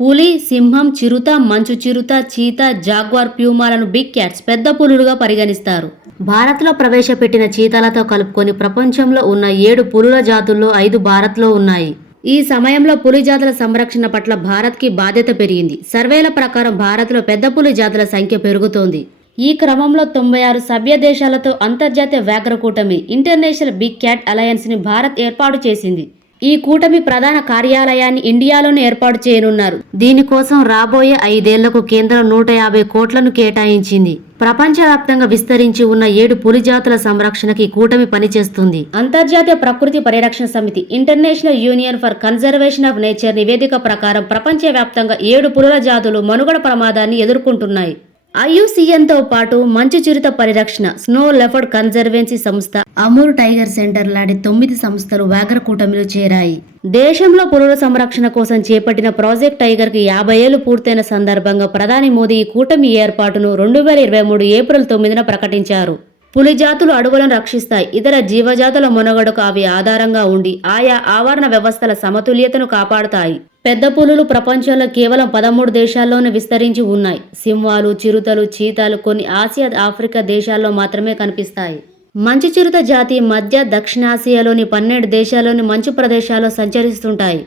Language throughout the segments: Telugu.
పులి, సింహం, చిరుత, మంచు చిరుత, చీతా, జాగ్వార్, ప్యూమాలను బిగ్ క్యాట్స్ పెద్ద పులులుగా పరిగణిస్తారు. భారత్లో ప్రవేశపెట్టిన చీతాలతో కలుపుకొని ప్రపంచంలో ఉన్న 7 పులుల జాతుల్లో 5 భారత్లో ఉన్నాయి. ఈ సమయంలో పులి జాతుల సంరక్షణ పట్ల భారత్కి బాధ్యత పెరిగింది. సర్వేల ప్రకారం భారత్లో పెద్ద పులి జాతుల సంఖ్య పెరుగుతోంది. ఈ క్రమంలో 96 సభ్య దేశాలతో అంతర్జాతీయ వ్యాఘ్ర కూటమి ఇంటర్నేషనల్ బిగ్ క్యాట్ అలయన్స్ని భారత్ ఏర్పాటు చేసింది. ఈ కూటమి ప్రధాన కార్యాలయాన్ని ఇండియాలోనే ఏర్పాటు చేయనున్నారు. దీనికోసం రాబోయే 5 ఏళ్లకు కేంద్రం 150 కోట్లను కేటాయించింది. ప్రపంచవ్యాప్తంగా విస్తరించి ఉన్న 7 పులి జాతుల సంరక్షణకి కూటమి పనిచేస్తుంది. అంతర్జాతీయ ప్రకృతి పరిరక్షణ సమితి international union for conservation of nature నివేదిక ప్రకారం ప్రపంచవ్యాప్తంగా 7 పులుల జాతులు మనుగడ ప్రమాదాన్ని ఎదుర్కొంటున్నాయి. IUCNతో పాటు మంచు చిరుత పరిరక్షణ, స్నో లెపర్డ్ కన్జర్వెన్సీ సంస్థ, అమూర్ టైగర్ సెంటర్ లాంటి 9 సంస్థలు వ్యాఘ్ర కూటమిలో చేరాయి. దేశంలో పులుల సంరక్షణ కోసం చేపట్టిన ప్రాజెక్ట్ టైగర్ కి 50 ఏళ్లు పూర్తయిన సందర్భంగా ప్రధాని మోదీ ఈ కూటమి ఏర్పాటును 2023 ఏప్రిల్ 9న ప్రకటించారు. పులి జాతులు అడవులను రక్షిస్తాయి. ఇతర జీవజాతుల మనుగడకు అవి ఆధారంగా ఉండి ఆయా ఆవరణ వ్యవస్థల సమతుల్యతను కాపాడుతాయి. పెద్ద పులులు ప్రపంచంలో కేవలం 13 దేశాల్లోనే విస్తరించి ఉన్నాయి. సింహాలు, చిరుతలు, చీతాలు కొన్ని ఆసియా, ఆఫ్రికా దేశాల్లో మాత్రమే కనిపిస్తాయి. మంచు చిరుత జాతి మధ్య, దక్షిణాసియాలోని 12 దేశాల్లోని మంచు ప్రదేశాల్లో సంచరిస్తుంటాయి.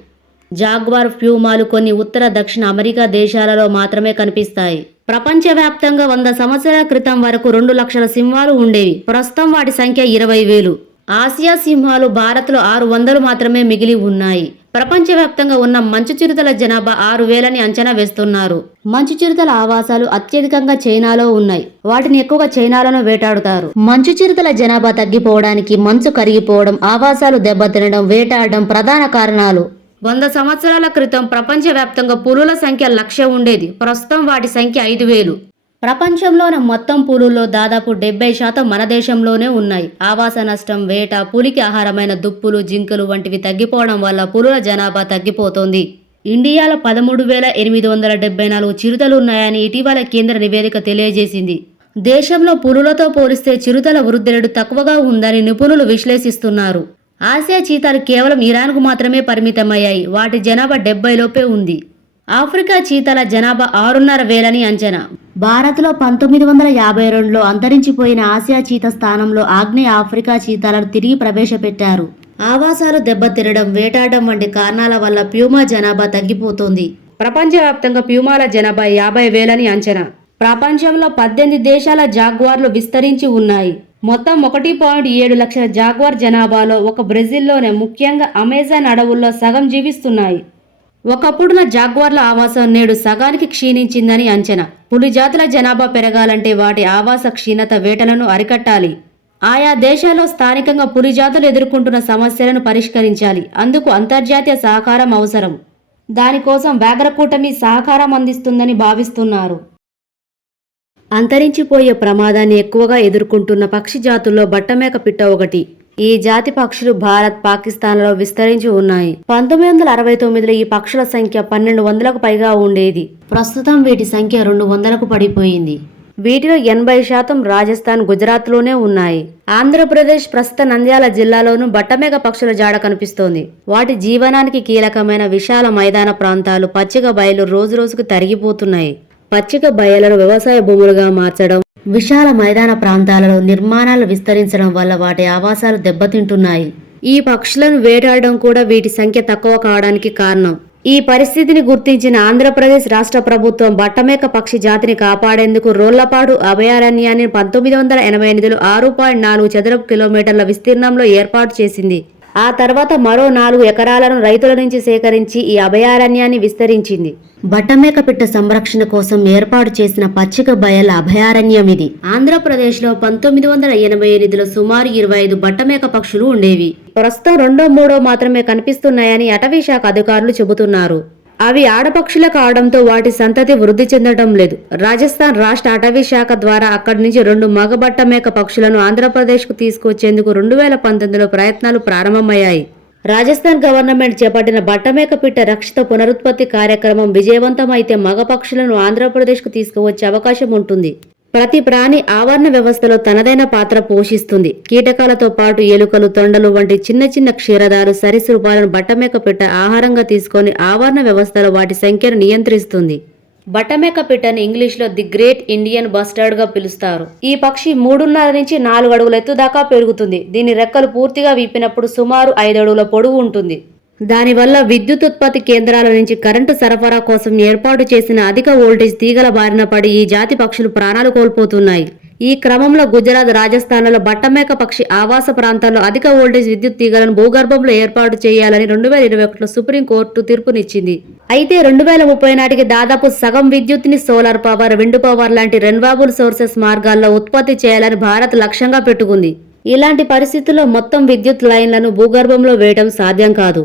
జాగ్వార్, ప్యూమాలు కొన్ని ఉత్తర, దక్షిణ అమెరికా దేశాలలో మాత్రమే కనిపిస్తాయి. ప్రపంచవ్యాప్తంగా 100 సంవత్సరాల క్రితం వరకు 2 లక్షల సింహాలు ఉండేవి. ప్రస్తుతం వాటి సంఖ్య 20,000. ఆసియా సింహాలు భారత్లో 600 మాత్రమే మిగిలి ఉన్నాయి. ప్రపంచవ్యాప్తంగా ఉన్న మంచు చిరుతల జనాభా 6,000 అంచనా వేస్తున్నారు. మంచు చిరుతల ఆవాసాలు అత్యధికంగా చైనాలో ఉన్నాయి. వాటిని ఎక్కువగా చైనాలోనే వేటాడుతారు. మంచు చిరుతల జనాభా తగ్గిపోవడానికి మంచు కరిగిపోవడం, ఆవాసాలు దెబ్బతినడం, వేటాడడం ప్రధాన కారణాలు. 100 సంవత్సరాల క్రితం ప్రపంచవ్యాప్తంగా పులుల సంఖ్య 1,00,000 ఉండేది. ప్రస్తుతం వాటి సంఖ్య 5,000. ప్రపంచంలోని మొత్తం పులుల్లో దాదాపు 70% మన దేశంలోనే ఉన్నాయి. ఆవాస నష్టం, వేట, పులికి ఆహారమైన దుప్పులు, జింకలు వంటివి తగ్గిపోవడం వల్ల పులుల జనాభా తగ్గిపోతోంది. ఇండియాలో 13,874 చిరుతలు ఉన్నాయని ఇటీవల కేంద్ర నివేదిక తెలియజేసింది. దేశంలో పులులతో పోలిస్తే చిరుతల వృద్ధి రేటు తక్కువగా ఉందని నిపుణులు విశ్లేషిస్తున్నారు. ఆసియా చీతాలు కేవలం ఇరాన్కు మాత్రమే పరిమితమయ్యాయి. వాటి జనాభా 70 లోపే ఉంది. ఆఫ్రికా చీతాల జనాభా 6,500 అంచనా. భారత్లో 1952లో అంతరించిపోయిన ఆసియా చీత స్థానంలో ఆగ్నేయ ఆఫ్రికా చీతాలను తిరిగి ప్రవేశపెట్టారు. ఆవాసాలు దెబ్బతినడం, వేటాడడం వంటి కారణాల వల్ల ప్యూమా జనాభా తగ్గిపోతోంది. ప్రపంచవ్యాప్తంగా ప్యూమాల జనాభా 50,000 అంచనా. ప్రపంచంలో 18 దేశాల జాగ్వార్లు విస్తరించి ఉన్నాయి. మొత్తం 1.7 లక్షల జాగ్వార్ జనాభాలో ఒక బ్రెజిల్లోనే, ముఖ్యంగా అమెజాన్ అడవుల్లో సగం జీవిస్తున్నాయి. ఒకప్పుడున్న జాగ్వార్ల ఆవాసం నేడు సగానికి క్షీణించిందని అంచనా. పులి జాతుల జనాభా పెరగాలంటే వాటి ఆవాస క్షీణత, వేటలను అరికట్టాలి. ఆయా దేశాల్లో స్థానికంగా పులి జాతులు ఎదుర్కొంటున్న సమస్యలను పరిష్కరించాలి. అందుకు అంతర్జాతీయ సహకారం అవసరం. దానికోసం వ్యాఘ్ర కూటమి సహకారం అందిస్తుందని భావిస్తున్నారు. అంతరించిపోయే ప్రమాదాన్ని ఎక్కువగా ఎదుర్కొంటున్న పక్షి జాతుల్లో బట్టమేక పిట్ట ఒకటి. ఈ జాతి పక్షులు భారత్, పాకిస్తాన్లలో విస్తరించి ఉన్నాయి. 1969లో ఈ పక్షుల సంఖ్య 1,200కు పైగా ఉండేది. ప్రస్తుతం వీటి సంఖ్య 200కు పడిపోయింది. వీటిలో 80% రాజస్థాన్, గుజరాత్లోనే ఉన్నాయి. ఆంధ్రప్రదేశ్ ప్రస్తుత నంద్యాల జిల్లాలోనూ బట్టమేక పక్షుల జాడ కనిపిస్తోంది. వాటి జీవనానికి కీలకమైన విశాల మైదాన ప్రాంతాలు, పచ్చిక బయలు రోజురోజుకు తరిగిపోతున్నాయి. పచ్చిక బయలను వ్యవసాయ భూములుగా మార్చడం, విశాల మైదాన ప్రాంతాలలో నిర్మాణాలు విస్తరించడం వల్ల వాటి ఆవాసాలు దెబ్బతింటున్నాయి. ఈ పక్షులను వేటాడడం కూడా వీటి సంఖ్య తక్కువ కావడానికి కారణం. ఈ పరిస్థితిని గుర్తించిన ఆంధ్రప్రదేశ్ రాష్ట్ర ప్రభుత్వం బట్టమేక పక్షి జాతిని కాపాడేందుకు రోళ్లపాడు అభయారణ్యాన్ని 1988లో 6.4 చదరపు కిలోమీటర్ల విస్తీర్ణంలో ఏర్పాటు చేసింది. ఆ తర్వాత మరో 4 ఎకరాలను రైతుల నుంచి సేకరించి ఈ అభయారణ్యాన్ని విస్తరించింది. బట్టమేక పిట్ట సంరక్షణ కోసం ఏర్పాటు చేసిన పచ్చిక బయళ్ళ అభయారణ్యం ఇది. ఆంధ్రప్రదేశ్లో 1988లో సుమారు 25 బట్టమేక పక్షులు ఉండేవి. ప్రస్తుతం 2-3 మాత్రమే కనిపిస్తున్నాయని అటవీ శాఖ అధికారులు చెబుతున్నారు. అవి ఆడపక్షులు కావడంతో వాటి సంతతి వృద్ధి చెందడం లేదు. రాజస్థాన్ రాష్ట్ర అటవీ శాఖ ద్వారా అక్కడి నుంచి 2 మగ బట్టమేక పక్షులను ఆంధ్రప్రదేశ్కు తీసుకొచ్చేందుకు 2019లో ప్రయత్నాలు ప్రారంభమయ్యాయి. రాజస్థాన్ గవర్నమెంట్ చేపట్టిన బట్టమేక పిట్ట రక్షిత పునరుత్పత్తి కార్యక్రమం విజయవంతమైతే మగ పక్షులను ఆంధ్రప్రదేశ్కు తీసుకువచ్చే అవకాశం ఉంటుంది. ప్రతి ప్రాణి ఆవరణ వ్యవస్థలో తనదైన పాత్ర పోషిస్తుంది. కీటకాలతో పాటు ఎలుకలు, తొండలు వంటి చిన్న చిన్న క్షీరదాలు, సరీసృపాలను బట్టమేకపిట్ట ఆహారంగా తీసుకొని ఆవరణ వ్యవస్థలో వాటి సంఖ్యను నియంత్రిస్తుంది. బట్టమేకపిట్టని ఇంగ్లీష్లో ది గ్రేట్ ఇండియన్ బస్టర్డ్ గా పిలుస్తారు. ఈ పక్షి 3.5 నుంచి 4 అడుగుల ఎత్తు దాకా పెరుగుతుంది. దీని రెక్కలు పూర్తిగా విప్పినప్పుడు సుమారు 5 అడుగుల పొడవు ఉంటుంది. దానివల్ల విద్యుత్ ఉత్పత్తి కేంద్రాల నుంచి కరెంటు సరఫరా కోసం ఏర్పాటు చేసిన అధిక వోల్టేజ్ తీగల బారిన పడి ఈ జాతి పక్షులు ప్రాణాలు కోల్పోతున్నాయి. ఈ క్రమంలో గుజరాత్, రాజస్థాన్లలో బట్టమేక పక్షి ఆవాస ప్రాంతాల్లో అధిక వోల్టేజ్ విద్యుత్ తీగలను భూగర్భంలో ఏర్పాటు చేయాలని 2021లో సుప్రీంకోర్టు తీర్పునిచ్చింది. అయితే 2030 నాటికి దాదాపు సగం విద్యుత్ని సోలార్ పవర్, విండ్ పవర్ లాంటి రెన్యూవబుల్ సోర్సెస్ మార్గాల్లో ఉత్పత్తి చేయాలని భారత్ లక్ష్యంగా పెట్టుకుంది. ఇలాంటి పరిస్థితుల్లో మొత్తం విద్యుత్ లైన్లను భూగర్భంలో వేయడం సాధ్యం కాదు.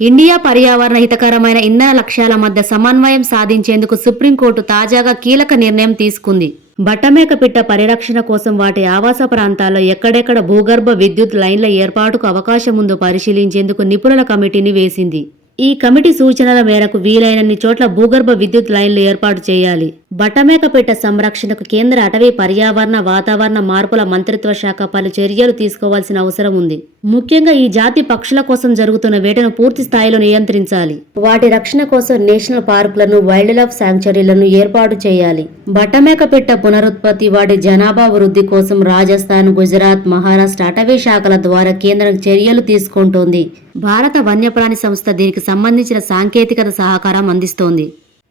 ఇండియా పర్యావరణ హితకరమైన ఇంధన లక్ష్యాల మధ్య సమన్వయం సాధించేందుకు సుప్రీంకోర్టు తాజాగా కీలక నిర్ణయం తీసుకుంది. బట్టమేకపిట్ట పరిరక్షణ కోసం వాటి ఆవాస ప్రాంతాల్లో ఎక్కడెక్కడ భూగర్భ విద్యుత్ లైన్ల ఏర్పాటుకు అవకాశం ఉందో పరిశీలించేందుకు నిపుణుల కమిటీని వేసింది. ఈ కమిటీ సూచనల మేరకు వీలైనన్ని చోట్ల భూగర్భ విద్యుత్ లైన్లు ఏర్పాటు చేయాలి. బట్టమేకపిట్ట సంరక్షణకు కేంద్ర అటవీ, పర్యావరణ, వాతావరణ మార్పుల మంత్రిత్వ శాఖ పలు చర్యలు తీసుకోవాల్సిన అవసరం ఉంది. ముఖ్యంగా ఈ జాతి పక్షుల కోసం జరుగుతున్న వేటను పూర్తి స్థాయిలో నియంత్రించాలి. వాటి రక్షణ కోసం నేషనల్ పార్కులను, వైల్డ్ లైఫ్ శాంక్చురీలను ఏర్పాటు చేయాలి. బట్టమేకపిట్ట పునరుత్పత్తి, వాటి జనాభా వృద్ధి కోసం రాజస్థాన్, గుజరాత్, మహారాష్ట్ర అటవీ శాఖల ద్వారా కేంద్రం చర్యలు తీసుకుంటోంది. భారత వన్యప్రాణి సంస్థ దీనికి సంబంధించిన సాంకేతికత సహకారం అందిస్తోంది.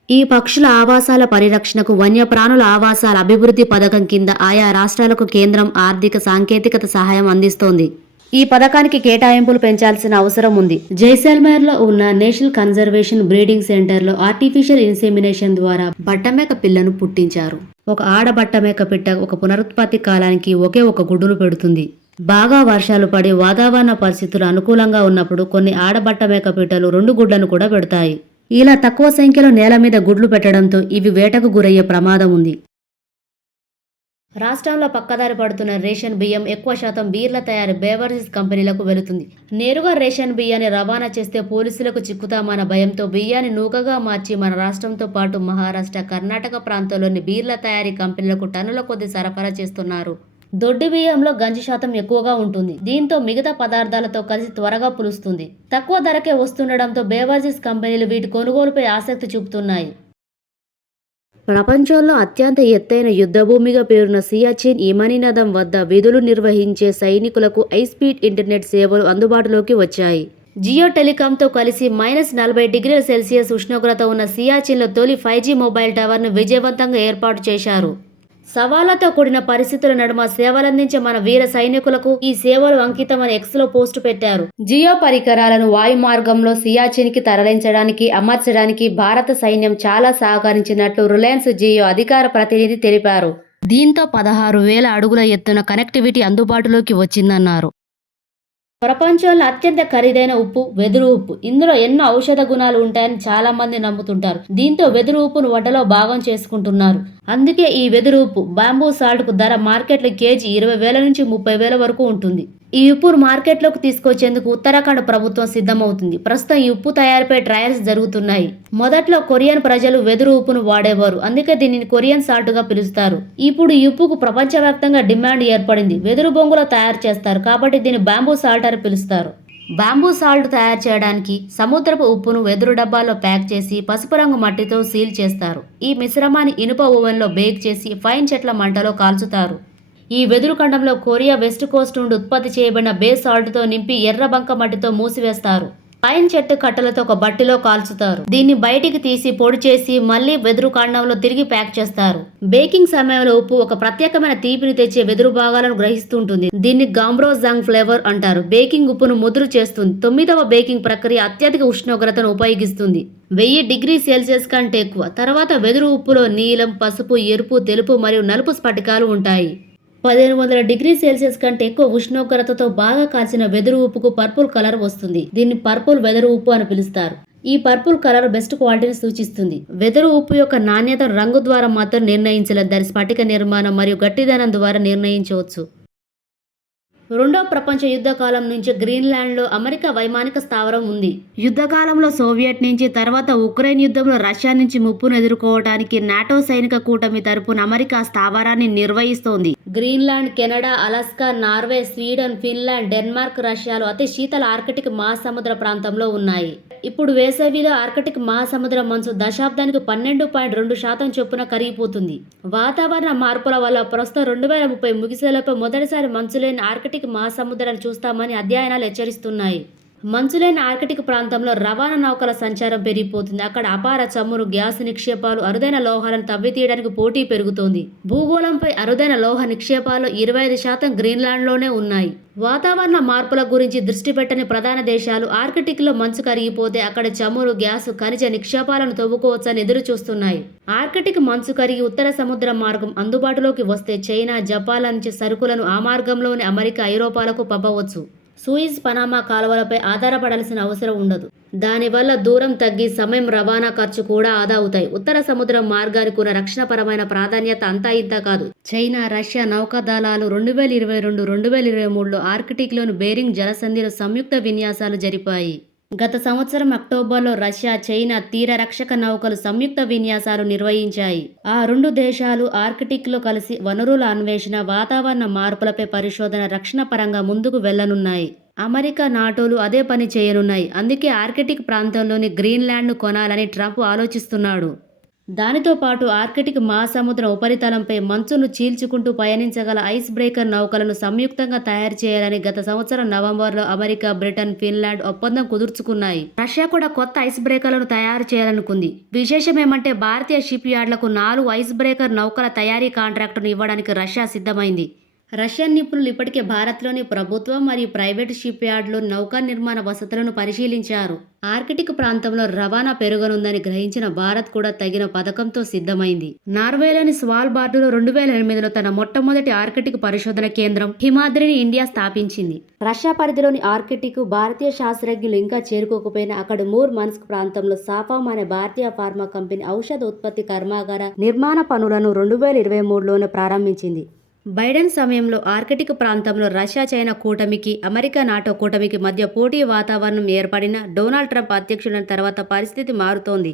ఈ పక్షుల ఆవాసాల పరిరక్షణకు వన్యప్రాణుల ఆవాసాల అభివృద్ధి పథకం కింద ఆయా రాష్ట్రాలకు కేంద్రం ఆర్థిక, సాంకేతికత సహాయం అందిస్తోంది. ఈ పథకానికి కేటాయింపులు పెంచాల్సిన అవసరం ఉంది. జైసల్మేర్లో ఉన్న నేషనల్ కన్జర్వేషన్ బ్రీడింగ్ సెంటర్లో ఆర్టిఫిషియల్ ఇన్సెమినేషన్ ద్వారా బట్టమేక పిల్లను పుట్టించారు. ఒక ఆడ బట్టమేక పిట్ట ఒక పునరుత్పత్తి కాలానికి ఒకే ఒక గుడ్డును పెడుతుంది. బాగా వర్షాలు పడి వాతావరణ పరిస్థితులు అనుకూలంగా ఉన్నప్పుడు కొన్ని ఆడబట్ట మేకపిట్టలు 2 గుడ్లను కూడా పెడతాయి. ఇలా తక్కువ సంఖ్యలో నేల మీద గుడ్లు పెట్టడంతో ఇవి వేటకు గురయ్యే ప్రమాదం ఉంది. రాష్ట్రంలో పక్కదారి పడుతున్న రేషన్ బియ్యం ఎక్కువ శాతం బీర్ల తయారీ బేవరేజెస్ కంపెనీలకు వెళుతుంది. నేరుగా రేషన్ బియ్యాన్ని రవాణా చేస్తే పోలీసులకు చిక్కుతామన్న భయంతో బియ్యాన్ని నూకగా మార్చి మన రాష్ట్రంతో పాటు మహారాష్ట్ర, కర్ణాటక ప్రాంతాల్లోని బీర్ల తయారీ కంపెనీలకు టన్నుల కొద్ది సరఫరా చేస్తున్నారు. దొడ్డి బియ్యంలో గంజి శాతం ఎక్కువగా ఉంటుంది. దీంతో మిగతా పదార్థాలతో కలిసి త్వరగా పులుస్తుంది. తక్కువ ధరకే వస్తుండడంతో బేవరేజెస్ కంపెనీలు వీటి కొనుగోలుపై ఆసక్తి చూపుతున్నాయి. ప్రపంచంలో అత్యంత ఎత్తైన యుద్ధభూమిగా పేరున్న సియాచిన్ హిమనీనదం వద్ద విధులు నిర్వహించే సైనికులకు హైస్పీడ్ ఇంటర్నెట్ సేవలు అందుబాటులోకి వచ్చాయి. జియో టెలికాంతో కలిసి -40°C ఉష్ణోగ్రత ఉన్న సియాచిన్లో తొలి 5G మొబైల్ టవర్ను విజయవంతంగా ఏర్పాటు చేశారు. సవాళ్లతో కూడిన పరిస్థితుల నడుమ సేవలందించే మన వీర సైనికులకు ఈ సేవలు అంకితమని ఎక్స్లో పోస్టు పెట్టారు. జియో పరికరాలను వాయు మార్గంలో సియాచిన్కి తరలించడానికి, అమర్చడానికి భారత సైన్యం చాలా సహకరించినట్లు రిలయన్స్ జియో అధికార ప్రతినిధి తెలిపారు. దీంతో 16,000 అడుగుల ఎత్తున కనెక్టివిటీ అందుబాటులోకి వచ్చిందన్నారు. ప్రపంచంలో అత్యంత ఖరీదైన ఉప్పు వెదురు ఉప్పు. ఇందులో ఎన్నో ఔషధ గుణాలు ఉంటాయని చాలా మంది నమ్ముతుంటారు. దీంతో వెదురు ఉప్పును వంటలో భాగం చేసుకుంటున్నారు. అందుకే ఈ వెదురు ఉప్పు, బాంబూ సాల్ట్ కు ధర మార్కెట్లో కేజీ 20,000 నుంచి 30,000 వరకు ఉంటుంది. ఈ ఉప్పును మార్కెట్లోకి తీసుకొచ్చేందుకు ఉత్తరాఖండ్ ప్రభుత్వం సిద్ధమవుతుంది. ప్రస్తుతం ఈ ఉప్పు తయారీపై ట్రయల్స్ జరుగుతున్నాయి. మొదట్లో కొరియన్ ప్రజలు వెదురు ఉప్పును వాడేవారు. అందుకే దీనిని కొరియన్ సాల్ట్ గా పిలుస్తారు. ఇప్పుడు ఈ ఉప్పుకు ప్రపంచవ్యాప్తంగా డిమాండ్ ఏర్పడింది. వెదురు బొంగులో తయారు చేస్తారు కాబట్టి దీన్ని బాంబూ సాల్ట్ అని పిలుస్తారు. బాంబూ సాల్ట్ తయారు చేయడానికి సముద్రపు ఉప్పును వెదురు డబ్బాల్లో ప్యాక్ చేసి పసుపు రంగు మట్టితో సీల్ చేస్తారు. ఈ మిశ్రమాన్ని ఇనుప ఓవెన్లో బేక్ చేసి ఫైన్ చెట్ల మంటలో కాల్చుతారు. ఈ వెదురు ఖండంలో కొరియా వెస్ట్ కోస్ట్ నుండి ఉత్పత్తి చేయబడిన బే సాల్ట్తో నింపి ఎర్ర బంక మట్టితో మూసివేస్తారు. పైన్ చెట్టు కట్టలతో ఒక బట్టిలో కాల్చుతారు. దీన్ని బయటికి తీసి పొడి చేసి మళ్లీ వెదురు కాండంలో తిరిగి ప్యాక్ చేస్తారు. బేకింగ్ సమయంలో ఉప్పు ఒక ప్రత్యేకమైన తీపిని తెచ్చే వెదురు భాగాలను గ్రహిస్తుంటుంది. దీన్ని గాంబ్రోజాంగ్ ఫ్లేవర్ అంటారు. బేకింగ్ ఉప్పును ముదురు చేస్తుంది. 9వ బేకింగ్ ప్రక్రియ అత్యధిక ఉష్ణోగ్రతను ఉపయోగిస్తుంది. 1000°C కంటే ఎక్కువ. తర్వాత వెదురు ఉప్పులో నీలం, పసుపు, ఎరుపు, తెలుపు మరియు నలుపు స్ఫటికాలు ఉంటాయి. 1500°C కంటే ఎక్కువ ఉష్ణోగ్రతతో బాగా కాల్చిన వెదురు ఉప్పుకు పర్పుల్ కలర్ వస్తుంది. దీన్ని పర్పుల్ వెదురు ఉప్పు అని పిలుస్తారు. ఈ పర్పుల్ కలర్ బెస్ట్ క్వాలిటీని సూచిస్తుంది. వెదురు ఉప్పు యొక్క నాణ్యత రంగు ద్వారా మాత్రం నిర్ణయించలేదు. దాని స్ఫటిక నిర్మాణం మరియు గట్టిదనం ద్వారా నిర్ణయించవచ్చు. రెండో ప్రపంచ యుద్ధ కాలం నుంచి గ్రీన్లాండ్లో అమెరికా వైమానిక స్థావరం ఉంది. యుద్ధకాలంలో సోవియట్ నుంచి, తర్వాత ఉక్రెయిన్ యుద్ధంలో రష్యా నుంచి ముప్పును ఎదుర్కోవడానికి నాటో సైనిక కూటమి తరపున అమెరికా స్థావరాన్ని నిర్వహిస్తోంది. Greenland, Canada, Alaska, Norway, Sweden, Finland, Denmark, రష్యాలు అతి శీతల ఆర్కిటిక్ మహాసముద్ర ప్రాంతంలో ఉన్నాయి. ఇప్పుడు వేసవిలో ఆర్కిటిక్ మహాసముద్ర మంచు దశాబ్దానికి 12.2% చొప్పున కరిగిపోతుంది. వాతావరణ మార్పుల వల్ల ప్రస్తుతం 2030 ముగిసేలోపు మొదటిసారి మంచులేని ఆర్కిటిక్ మహాసముద్రాన్ని చూస్తామని అధ్యయనాలు హెచ్చరిస్తున్నాయి. మంచులేని ఆర్కిటిక్ ప్రాంతంలో రవాణా నౌకల సంచారం పెరిగిపోతుంది. అక్కడ అపార చమురు, గ్యాస్ నిక్షేపాలు, అరుదైన లోహాలను తవ్వితీయడానికి పోటీ పెరుగుతోంది. భూగోళంపై అరుదైన లోహ నిక్షేపాలు 25% గ్రీన్లాండ్లోనే ఉన్నాయి. వాతావరణ మార్పుల గురించి దృష్టి పెట్టని ప్రధాన దేశాలు ఆర్కిటిక్లో మంచు కరిగిపోతే అక్కడ చమురు, గ్యాస్, ఖనిజ నిక్షేపాలను తవ్వుకోవచ్చని ఎదురు చూస్తున్నాయి. ఆర్కిటిక్ మంచు కరిగి ఉత్తర సముద్ర మార్గం అందుబాటులోకి వస్తే చైనా, జపాన్ల నుంచి సరుకులను ఆ మార్గంలోనే అమెరికా, ఐరోపాలకు పంపవచ్చు. సూయిజ్, పనామా కాలువలపై ఆధారపడాల్సిన అవసరం ఉండదు. దానివల్ల దూరం తగ్గి సమయం, రవాణా ఖర్చు కూడా ఆదా అవుతాయి. ఉత్తర సముద్రం మార్గానికి ఉన్న రక్షణపరమైన ప్రాధాన్యత అంతా ఇంతా కాదు. చైనా, రష్యా నౌకాదళాలు 2022-2023లో ఆర్కిటిక్లోని బేరింగ్ జలసంధిలో సంయుక్త విన్యాసాలు జరిపాయి. గత సంవత్సరం అక్టోబర్లో రష్యా, చైనా తీర రక్షక నౌకలు సంయుక్త విన్యాసాలు నిర్వహించాయి. ఆ రెండు దేశాలు ఆర్కిటిక్లో కలిసి వనరుల అన్వేషణ, వాతావరణ మార్పులపై పరిశోధన, రక్షణ పరంగా ముందుకు వెళ్లనున్నాయి. అమెరికా, నాటోలు అదే పని చేయనున్నాయి. అందుకే ఆర్కిటిక్ ప్రాంతంలోని గ్రీన్లాండ్ను కొనాలని ట్రంప్ ఆలోచిస్తున్నాడు. దానితో పాటు ఆర్కిటిక్ మహాసముద్ర ఉపరితలంపై మంచును చీల్చుకుంటూ పయనించగల ఐస్ బ్రేకర్ నౌకలను సంయుక్తంగా తయారు చేయాలని గత సంవత్సరం నవంబర్లో అమెరికా, బ్రిటన్, ఫిన్లాండ్ ఒప్పందం కుదుర్చుకున్నాయి. రష్యా కూడా కొత్త ఐస్ బ్రేకర్లను తయారు చేయాలనుకుంది. విశేషమేమంటే భారతీయ షిప్ యార్డ్లకు 4 ఐస్ బ్రేకర్ నౌకల తయారీ కాంట్రాక్టును ఇవ్వడానికి రష్యా సిద్ధమైంది. రష్యన్ నిపుణులు ఇప్పటికే భారత్లోని ప్రభుత్వం మరియు ప్రైవేటు షిప్ యార్డులో నౌకా నిర్మాణ వసతులను పరిశీలించారు. ఆర్కిటిక్ ప్రాంతంలో రవాణా పెరగనుందని గ్రహించిన భారత్ కూడా తగిన పథకంతో సిద్ధమైంది. నార్వేలోని స్వాల్బార్డులో 2008లో తన మొట్టమొదటి ఆర్కిటిక్ పరిశోధన కేంద్రం హిమాద్రిని ఇండియా స్థాపించింది. రష్యా పరిధిలోని ఆర్కిటిక్ భారతీయ శాస్త్రజ్ఞులు ఇంకా చేరుకోకపోయినా అక్కడ మూర్మాన్స్క్ ప్రాంతంలో సాఫామ్ అనే భారతీయ ఫార్మా కంపెనీ ఔషధ ఉత్పత్తి కర్మాగార నిర్మాణ పనులను 2023లోనే ప్రారంభించింది. బైడెన్ సమయంలో ఆర్కిటిక్ ప్రాంతంలో రష్యా, చైనా కూటమికి, అమెరికా, నాటో కూటమికి మధ్య పోటీ వాతావరణం ఏర్పడినా డొనాల్డ్ ట్రంప్ అధ్యక్షుడైన తర్వాత పరిస్థితి మారుతోంది.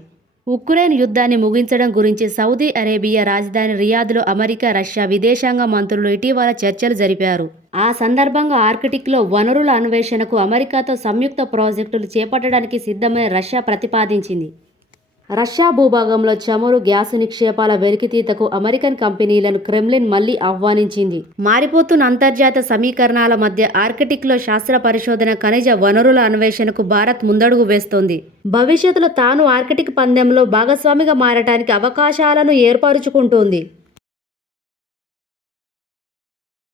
ఉక్రెయిన్ యుద్ధాన్ని ముగించడం గురించి సౌదీ అరేబియా రాజధాని రియాద్లో అమెరికా, రష్యా విదేశాంగ మంత్రులు ఇటీవల చర్చలు జరిపారు. ఆ సందర్భంగా ఆర్కిటిక్లో వనరుల అన్వేషణకు అమెరికాతో సంయుక్త ప్రాజెక్టులు చేపట్టడానికి సిద్ధమని రష్యా ప్రతిపాదించింది. రష్యా భూభాగంలో చమురు, గ్యాస్ నిక్షేపాల వెలికితీతకు అమెరికన్ కంపెనీలను క్రెమ్లిన్ మళ్లీ ఆహ్వానించింది. మారిపోతున్న అంతర్జాతీయ సమీకరణాల మధ్య ఆర్కిటిక్లో శాస్త్ర పరిశోధన, ఖనిజ వనరుల అన్వేషణకు భారత్ ముందడుగు వేస్తోంది. భవిష్యత్తులో తాను ఆర్కిటిక్ పందెంలో భాగస్వామిగా మారటానికి అవకాశాలను ఏర్పరుచుకుంటోంది.